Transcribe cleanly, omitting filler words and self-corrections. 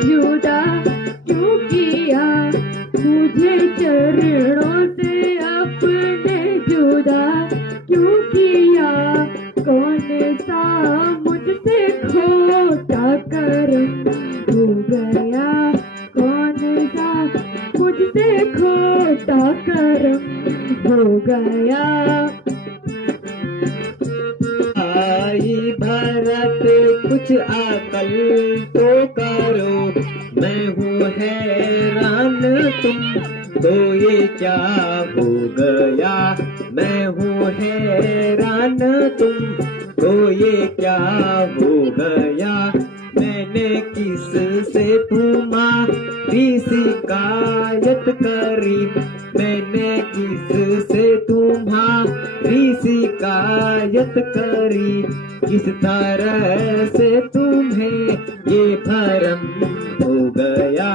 जुदा क्यों किया मुझे चरणों से अपने जुदा क्यों किया कौन सा मुझसे खोटा कर्म हो गया कौन सा मुझसे खोटा कर्म हो गया। आई भरत कुछ अकल तो करो मैं हूँ हैरान तुम तो ये क्या हो गया मैं हूँ हैरान तुम तो ये क्या हो गया। मैंने किस से तुम्हारी शिकायत करी मैंने किस से तुम्हारी शिकायत करी किस तरह से तुम्हें ये भरम हो गया।